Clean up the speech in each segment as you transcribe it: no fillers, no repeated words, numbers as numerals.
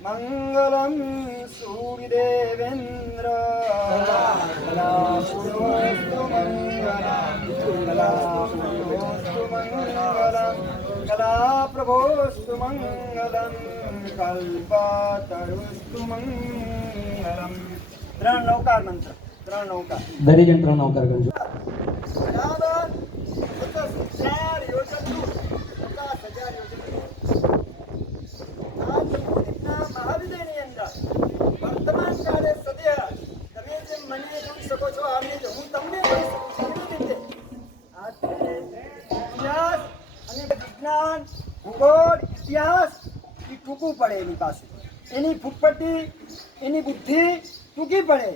મંગલમ સૂર્યદેવેન્દ્ર કલાપુરોસ્તુ મંગલમ કલાપ્રભોસ્તુ મંગલમ કલ્પતરુસ્તુ મંગલમ. 3 નૌકાર મંત્ર, 3 નૌકાર. દરેક જણ 3 નૌકાર કરજો. બરાબર. 50,000 યોજન દૂર, 50,000 યોજન દૂર. આ જંબુદ્વીપના મહાવિદ્યની અંદર વર્તમાન કાળે સદ્ય તમે જે મને જોઈ શકો છો, આવી રીતે હું તમને જોઈ શકું છું. એવી રીતે આ ઇતિહાસ અને વિજ્ઞાન, ભૂગોળ, ઇતિહાસ એ ટૂંકું પડે એની પાસે. એની ફૂટપટ્ટી, એની બુદ્ધિ ટૂંકી પડે.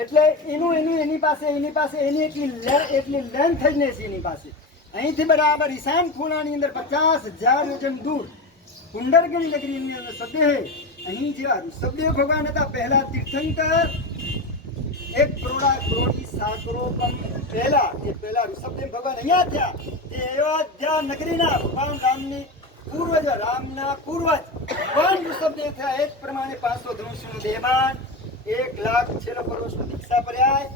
એટલે એની પાસે એની એટલી લેન્થ જ નહીં છે એની પાસે. અહીંથી બરાબર ઈશાન ખૂણાની અંદર 50,000 યોજન દૂર કુંડરગિરી નગરીની અંદર સદેહ અહીં જેવા ઋષભદેવ ભગવાન હતા પહેલા તીર્થંકર. 1 કરોડી સાકરો પહેલા ઋષભદેવ ભગવાન અહીંયા થયા. જે અયોધ્યા નગરીના ભગવાન રામના પૂર્વજ ભગવાન ઋષભદેવ થયા. એ જ પ્રમાણે 500 ધનુષ્યનું દેહમાન, 1,00,000 છેલ્લો વર્ષનો દીક્ષા પર્યાય,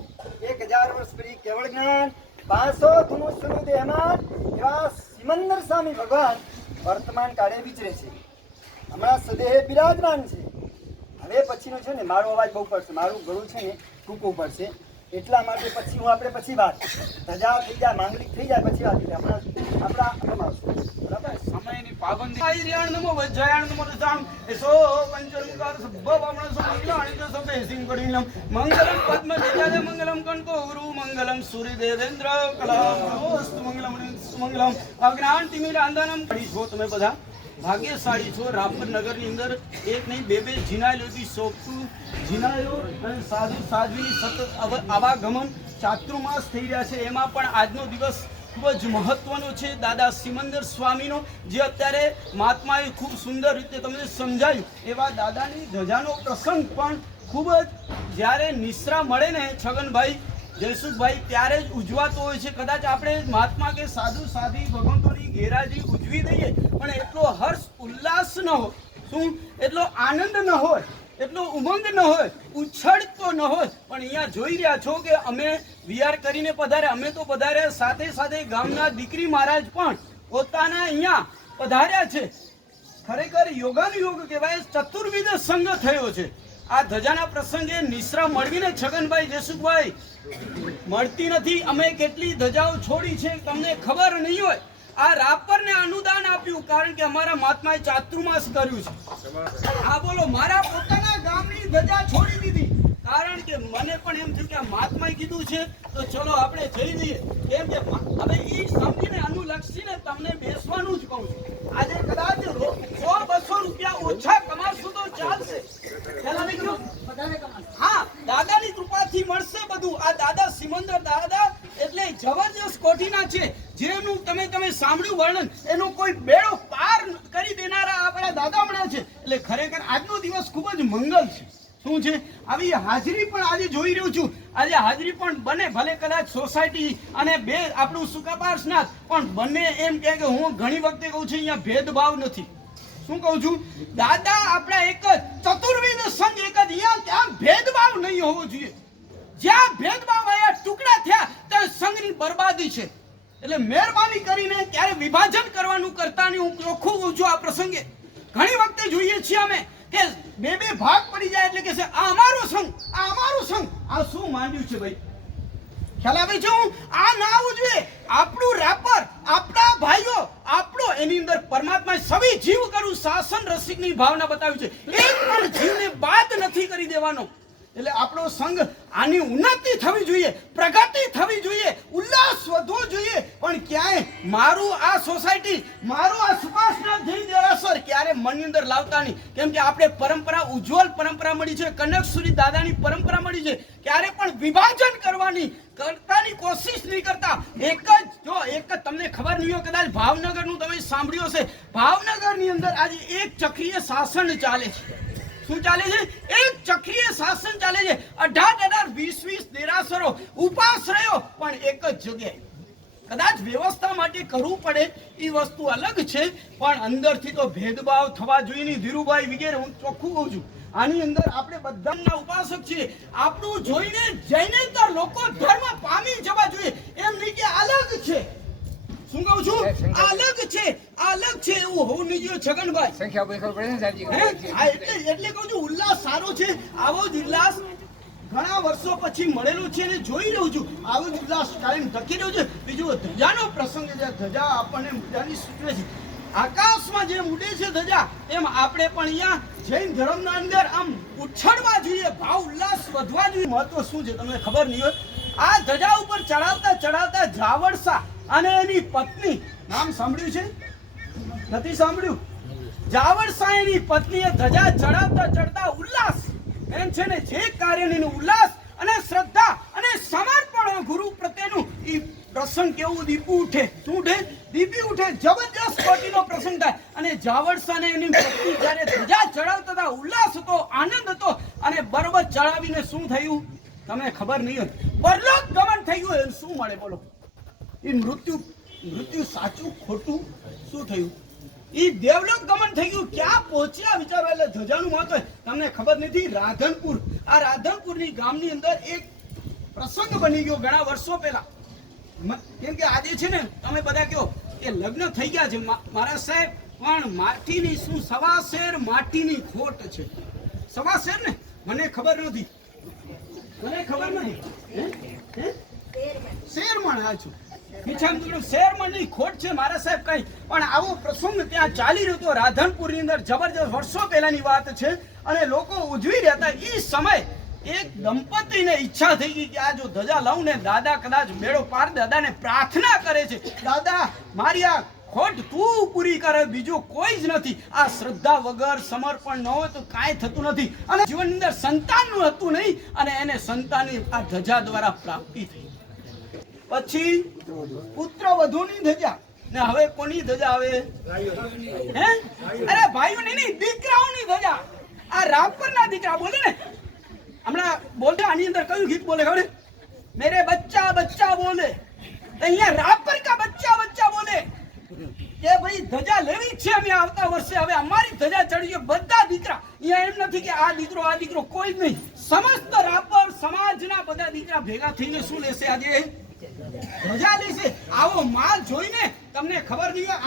1000 વર્ષ કરી કેવળ જ્ઞાન, 500 ધનુષ્યનું દેહમાન એવા સિમંદર સ્વામી ભગવાન વર્તમાન કાળે વિચરે છે. હમણાં સદેહ બિરાજમાન છે. હવે પછીનો છે ને મારો અવાજ બહુ પડશે, મારું ગળું છે ને ટૂંકું પડશે. એટલા માટે પછી આપણે પછી વાત ધજા થઈ જાય, માંગલિક થઈ જાય પછી વાત હમણાં આપણા રમાવશું. બરાબર. સમયની પાબંદી. આયર્યાણ નમો વજ્રાયાણ નમો દશામ એસો પંચમુખાર સબ્બ વામણ સમગ્લાણી તો સબે સિંહ કડીલમ મંગલમ પદ્મ દેજાય મંગલમ કંકો ગુરુ મંગલમ સૂર્યદેવેન્દ્ર કલાસ્તુ મંગલમ સુમંગલમ અજ્ઞાન તિમિર આંદનમ કરી છો. તમે બધા ભાગ્યશાળી છો. રામપર નગરની અંદર એક નહીં બે જીનાયેલી સોપતું જીનાયો અને સાધુ સાધ્વીની સતત આવાગમન ચાતુર્માસ થઈ રહ્યા છે. એમાં પણ આજનો દિવસ ખૂબ જ મહત્વનો છે દાદા સિમંદર સ્વામીનો, જે અત્યારે મહાત્માએ ખૂબ સુંદર રીતે તમને સમજાયું. એવા દાદાની ધજાનો પ્રસંગ પણ ખૂબ જ જ્યારે નિશ્રા મળે ને છગનભાઈ, જયસુખભાઈ, ત્યારે જ ઉજવાતો હોય છે. કદાચ આપણે મહાત્મા કે સાધુ સાધી ભગવંતોની ગેરહાજરી ઉજવી દઈએ પણ એટલો હર્ષ ઉલ્લાસ ન હોય, શું એટલો આનંદ ન હોય, એટલો ઉમંગ ન હોય, ઉછળતો ન હોય. પણ અહીંયા જોઈ રહ્યા છો કે અમે વિહાર કરીને પધાર્યા, અમે તો પધાર્યા, સાથે સાથે ગામના દીકરી મહારાજ પણ પોતાના અહીંયા પધાર્યા છે. ખરેખર યોગાનુયોગ કહેવાય, ચતુર્વિધ સંઘ થયો છે. આ ધજાના પ્રસંગે નિશ્રા મળવીને છગનભાઈ, જયસુખભાઈ મળતી નથી. અમે કેટલી ધજાઓ છોડી છે તમને ખબર નહીં હોય. આ રાપરને અનુદાન આપ્યું કારણ કે અમારા મહાત્માએ ચાતુર્માસ કર્યું છે. હા બોલો, મારા પોતાના ગામની ધજા છોડી દીધી કારણ કે મને પણ એમ થયું કે આ મહાત્માએ કીધું છે તો ચલો આપણે જઈ દઈએ. કેમ કે હવે એ સમજીને અનુલક્ષીને તમને બેસવાનું જ કહું છું. આજે કદાચ 100-200 રૂપિયા ઓછા કમાશો તો ચાલશે. હા, દાદાની કૃપાથી મળશે બધું. આ દાદા સિમંદર દાદા એટલે જબરજસ્ત કોટીના છે. જેનું તમે સાંભળ્યું વર્ણન, એનો કોઈ બેડો પાર કરી દેનારા આપણા દાદા મળ્યા છે. એટલે ખરેખર આજનો દિવસ ખૂબ જ મંગલ છે. શું છે આવી હાજરી પણ આજે જોઈ રહ્યું છું. આજે હાજરી પણ બને ભલે કદાચ સોસાયટી અને બે આપણું સુકાપાર્સનાથ પણ બંને એમ કહે કે હું ઘણી વખતે કહું છું અહીંયા ભેદભાવ નથી. શું કહું છું, દાદા આપણા એક જ ચતુર્વિધ સંઘ એક જ. અહીંયા ત્યાં ભેદભાવ નહીં હોવો જોઈએ. જ્યાં ભેદભાવ આવ્યા, ટુકડા થયા, ત્યાં સંઘની બરબાદી છે. એટલે મહેરબાની કરીને ક્યારે વિભાજન કરવાનું કરતા નહીં. હું ચોખ્ખું કહું છું. આ પ્રસંગે ઘણી વખતે જોઈએ છીએ અમે કે બે ભાગ પડી જાય એટલે કે છે આ અમારો સંઘ, આ અમારો સંઘ. આ શું માંડ્યું છે ભાઈ? ખ્યાલ આવે છે? આ ના આવવું જોઈએ. આપણું રાપર, આપણા ભાઈઓ, આપણો એની અંદર પરમાત્માએ સવી જીવ કરું શાસન રસિકની ભાવના બતાવી છે. એક પણ જીવને બાદ નથી કરી દેવાનો. એટલે આપણો સંઘ આની ઉન્નતિ થવી જોઈએ, પ્રગતિ થવી જોઈએ, ઉલ્લાસ વધવો જોઈએ. પણ ક્યાંય મારું આ સોસાયટી, મારું આ સુભાષનાથ જૈન દેરાસર ક્યારે મનની અંદર લાવતા નહીં. કેમ કે આપણે પરંપરા, ઉજ્જવલ પરંપરા મળી છે, કનકસુરી દાદાની પરંપરા મળી છે. ક્યારે પણ વિભાજન કરતાની કોશિશ નહીં કરતા. એક જ તમને ખબર નહીં હોય, કદાચ ભાવનગરનું તમે સાંભળ્યું હશે. ભાવનગરની અંદર આજે એક ચક્રીય શાસન ચાલે છે. શું ચાલે છે? એક ચક્રીય શાસન ચાલે છે. 18-20 દેરાસરો, ઉપાશ્રયો, પણ એક જ જગ્યાએ. કદાચ વ્યવસ્થા માટે કરવું પડે એ વસ્તુ અલગ છે, પણ અંદરથી તો ભેદભાવ થવા જોઈએ નહીં ધીરુભાઈ વગેરે. હું ચોખ્ખું કહું છું, આની અંદર આપણે બધાના ઉપાસક છીએ. આપણું જોઈને જૈનેતર લોકો ધર્મ પામી જવા જોઈએ, એમ નહીં કે અલગ છે. શું કહું છું? અલગ છે, અલગ છે એવું હોવું નહીં જોઈએ. છગનભાઈ સંખ્યા બહુ ખબર પડે ને સાહેબજી. હા, એટલે કહું છું ઉલ્લાસ સારો છે. આવો જ ઉલ્લાસ ઘણા વર્ષો પછી મળેલો છે અને જોઈ રહ્યું છું. આવો જ ઉલ્લાસ કાયમ ટકી રહ્યો છે. બીજું ધજાનો પ્રસંગ છે, ધજા આપણને મજાની સૂચવે છે. આકાશમાં જેમ ઉડે છે ધજા, એમ આપણે પણ અહીંયા જૈન ધર્મના અંદર આમ ઉછળવા જોઈએ, ભાવ ઉલ્લાસ વધવા જોઈએ. મહત્વ શું છે તમને ખબર નહીં હોય. આ ધજા ઉપર ચડાવતા ચડાવતા જાવડસા અને એની પત્ની, નામ સાંભળ્યું છે? નથી સાંભળ્યું? જાવડસા એની પત્નીએ ધજા ચડાવતા ચડતા ઉલ્લાસ, એમ છે ને જે કાર્યની ઉલ્લાસ અને શ્રદ્ધા અને સમર્પણ ગુરુ પ્રત્યેનું એ પ્રસંગ કેવું દીપું ઉઠે. શું ઉઠે? દીપી ઉઠે. જબરજસ્ત કોટીનો પ્રસંગ થાય. અને જાવડસાને એની પત્ની જ્યારે ધજા ચડાવતા હતા, ઉલ્લાસ હતો, આનંદ હતો. અને બરોબર ચડાવીને શું થયું તમને ખબર નહીં હોય. પરલોક ગમન થયું. એને શું મળે બોલો? એ મૃત્યુ સાચું ખોટું શું થયું? એ દેવલોક ગમન થઈ ગયું. ક્યાં પહોંચ્યા વિચારો. એટલે ધજાનું મહત્વ તમને ખબર નથી. રાધનપુર, આ રાધનપુરની ગામની અંદર એક પ્રસંગ બની ગયો ઘણા વર્ષો પહેલા. કેમ કે આજે છે ને તમે બધા કહો કે લગ્ન થઈ ગયા છે મારા સાહેબ, પણ માટીની શું સવાશેર માટીની ખોટ છે. સવાશેર ને મને ખબર નથી, મને ખબર નથી. શેરમણ હા છું શેરમણની ખોટ છે મારા સાહેબ કઈ. પણ આવો પ્રસંગ ત્યાં ચાલી રહ્યો હતો રાધનપુરની અંદર. જબરજસ્ત વર્ષો પહેલાની વાત છે અને લોકો ઉજવી રહ્યા હતા. એ સમય એક દંપતીને ઈચ્છા થઈ ગઈ કે આ જો ધજા લઉં ને દાદા કદાચ મેળો પાર. દાદાને પ્રાર્થના કરે છે, દાદા મારી આ ખોટ તું પૂરી કરે, બીજું કોઈ જ નથી. આ શ્રદ્ધા વગર સમર્પણ ન હોય તો કાંઈ થતું નથી. અને જીવનની અંદર સંતાનનું હતું નહીં અને એને સંતાનની આ ધજા દ્વારા પ્રાપ્તિ થઈ. પછી પુત્ર વધુની ધજા ને હવે કોની ધજા આવે? હે અરે ભાઈઓની નહીં, દીકરાઓની ધજા. આ રાપરના દીકરા બોલે ને, હમણાં બોલતે આની અંદર કયું ગીત બોલે ખબર? મેરે બચ્ચા બચ્ચા બોલે. અહીંયા રાપર કા બચ્ચા બચ્ચા બોલે કે ભાઈ ધજા લેવી છે અમે આવતા વર્ષે. હવે અમારી ધજા ચડી ગઈ. બધા દીકરા અહીંયા એમ નથી કે આ દીકરો કોઈ જ નહીં. સમસ્ત રાપર સમાજના બધા દીકરા ભેગા થઈને શું લેશે આજે? ધજા લેશે. આવો માલ જોઈને તમને ખબર નહીં હોય.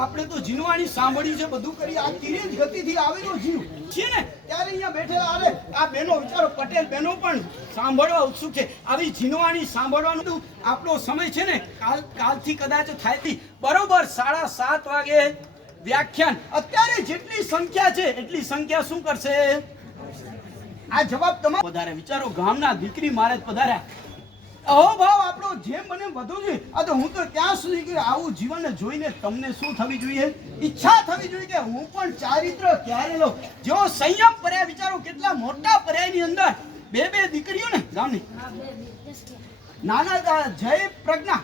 આપણે તો જીનવાણી સાંભળ્યું છે, બધું કરી. આ તીરેજ ગતિથી આવેલો જીવ છે ને ત્યારે અહીંયા બેઠેલા આવે આ બહેનો, વિચારો પટેલ બહેનો પણ સાંભળવા ઉત્સુક છે. આવી જીનવાણી સાંભળવાનું આપણો સમય છે ને કાલથી કદાચ થાય. બરોબર 7:30 વાગે વ્યાખ્યાન. અત્યારે જેટલી સંખ્યા છે એટલી સંખ્યા શું કરશે? આ જવાબ તમારો વધારે. વિચારો ગામના દીકરી મારે પધાર્યા. અહોભાવ આપણો જેમ બને વધુ જોઈએ. આ તો હું તો ત્યાં સુધી કે આવું જીવન જોઈને તમને શું થવી જોઈએ? ઈચ્છા થવી જોઈએ કે હું પણ ચારિત્ર ક્યારે લઉં. જેવો સંયમ પર્યા. વિચારો કેટલા મોટા પર્યાયની અંદર બે દીકરીઓ ને ગામની. નાના જય પ્રજ્ઞા,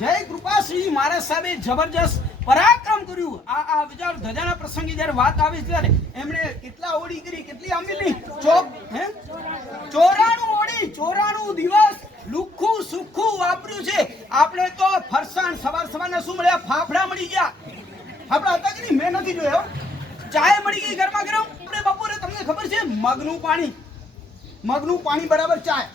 જય કૃપા શ્રી મહારાજ સાહેબે જબરજસ્ત પરાક્રમ કર્યું. આ વિચાર ધજાના પ્રસંગે જયારે વાત આવી ત્યારે એમણે કેટલા ઓડી કરી, કેટલી આંબીલી 94 ઓડી, 94 દિવસ લુખું સુખું વાપર્યું છે. આપણે તો ફરસાણ સવારના શું મળ્યા? ફાફડા મળી ગયા. ફાફડા હતા કે નહીં? મેં નથી જોયા. ચાય મળી ગઈ ગરમા ગરમ. આપણે બપોરે તમને ખબર છે મગનું પાણી બરાબર ચાય.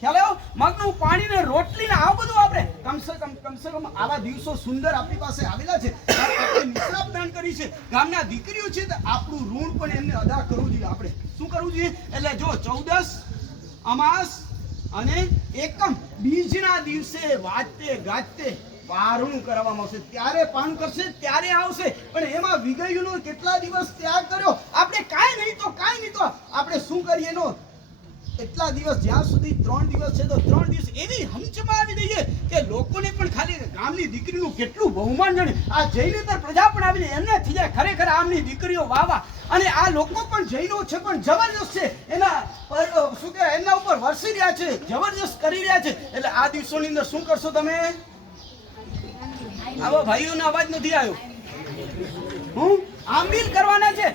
ખ્યાલ આવ્યો? મગનું પાણી ને રોટલી ને આવું બધું આપણે કમસે કમ આવા દિવસો સુંદર આપણી પાસે આવેલા છે. આપણે નિશ્રાપ દાન કરી છે. ગામના દીકરીઓ છે તો આપણું ઋણ પણ એમને અદા કરવું જોઈએ. આપણે શું કરવું જોઈએ? એટલે જો 14 અમાસ અને એકમ બીજના દિવસે વાજતે ગાજતે પારણું કરવામાં આવશે. ત્યારે પારણું કરશે ત્યારે આવશે. પણ એમાં વિગયુનો કેટલા દિવસ ત્યાગ કર્યો આપણે? કાંઈ નહીં તો આપણે શું કરીએ એનો એટલા દિવસ જ્યાં સુધી 3 દિવસ છે તો 3 દિવસ એવી હમચમાવી દઈએ કે લોકોને પણ ખાલી ગામની દીકરીનું કેટલું બહુમાન જાણે. આ જૈનેતર પ્રજા પણ આવીને એમને થઈ જાય ખરેખર આમની દીકરીઓ વાવા. અને આ લોકો પણ જૈનો છે પણ જબરજસ્ત છે. એના શું કહેવાય એમના ઉપર વરસી રહ્યા છે, જબરજસ્ત કરી રહ્યા છે. એટલે આ દિવસોની અંદર શું કરશો તમે? આવા ભાઈઓનો અવાજ નથી આવ્યો. આંબીલ કરવાના છે.